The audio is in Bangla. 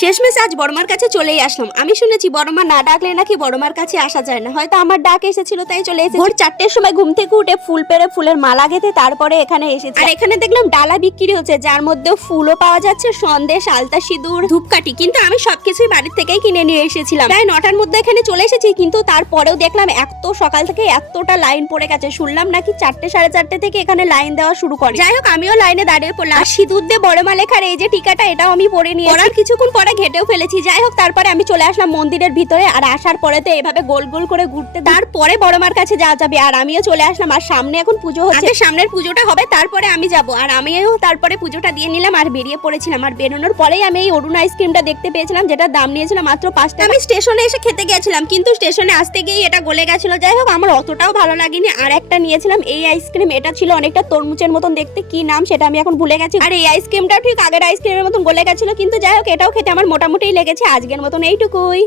শেষমেশ আজ বড়মার কাছে চলেই আসলাম। আমি শুনেছি বড়মা না ডাকলে নাকি বড়মার কাছে আসা যায় না, হয়তো আমার ডাক এসেছিল তাই চলে এসেছি। ভোর 4টের সময় ঘুম থেকে উঠে ফুল পেড়ে ফুলের মালা গেঁথে তারপরে এখানে এসেছি। আর এখানে দেখলাম ডালা বিক্রি হচ্ছে, যার মধ্যে ফুলও পাওয়া যাচ্ছে, সন্দেশ, আলতা সিঁদুর, ধূপকাঠি। কিন্তু আমি সবকিছুই বাড়ির থেকেই কিনে নিয়ে এসেছিলাম। প্রায় 9টার মধ্যে এখানে চলে এসেছি, কিন্তু তারপরেও দেখলাম এত সকাল থেকে এতটা লাইন পড়ে গেছে। শুনলাম নাকি 4টে সাড়ে 4টে থেকে এখানে লাইন দেওয়া শুরু করে। যাই হোক, আমিও লাইনে দাঁড়িয়ে পড়লাম। আর সিঁদুর দিয়ে বড়মা লেখার এই যে টিকাটা, এটাও আমি পরে নিয়ে আর কিছুক্ষণ পরে ঘেটেও ফেলেছি। যাই হোক, তারপরে আমি চলে আসলাম মন্দিরের ভিতরে। আর আসার পরে তো এভাবে গোল গোল করে ঘুরতে, তারপরে বড়মার কাছে যাওয়া যাবে। আর আমিও চলে আসলাম। আর সামনে এখন পুজো হচ্ছে, সামনের পুজোটা হবে তারপরে আমি যাব। আর আমিও তারপরে পুজোটা দিয়ে নিলাম আর বেরিয়ে পড়েছিলাম। আর বেরোনোর পরেই আমি এই অরুণ আইসক্রিমটা দেখতে পেয়েছিলাম, যেটা দাম নিয়েছিল মাত্র 5 টাকা। আমি স্টেশনে এসে খেতে গেছিলাম, কিন্তু স্টেশনে আসতে গিয়ে এটা গলে গেছিল। যাই হোক, আমার অতটাও ভালো লাগেনি। আর একটা নিয়েছিলাম এই আইসক্রিম, এটা ছিল অনেকটা তরমুজের মতন দেখতে, কি নাম সেটা আমি এখন ভুলে গেছি। আর এই আইসক্রিমটা ঠিক আগের আইসক্রিমের মতন গলে গেছিল, কিন্তু যাই হোক এটাও খেতে আমার মোটামুটি লেগেছে। আজকের মতন এইটুকুই।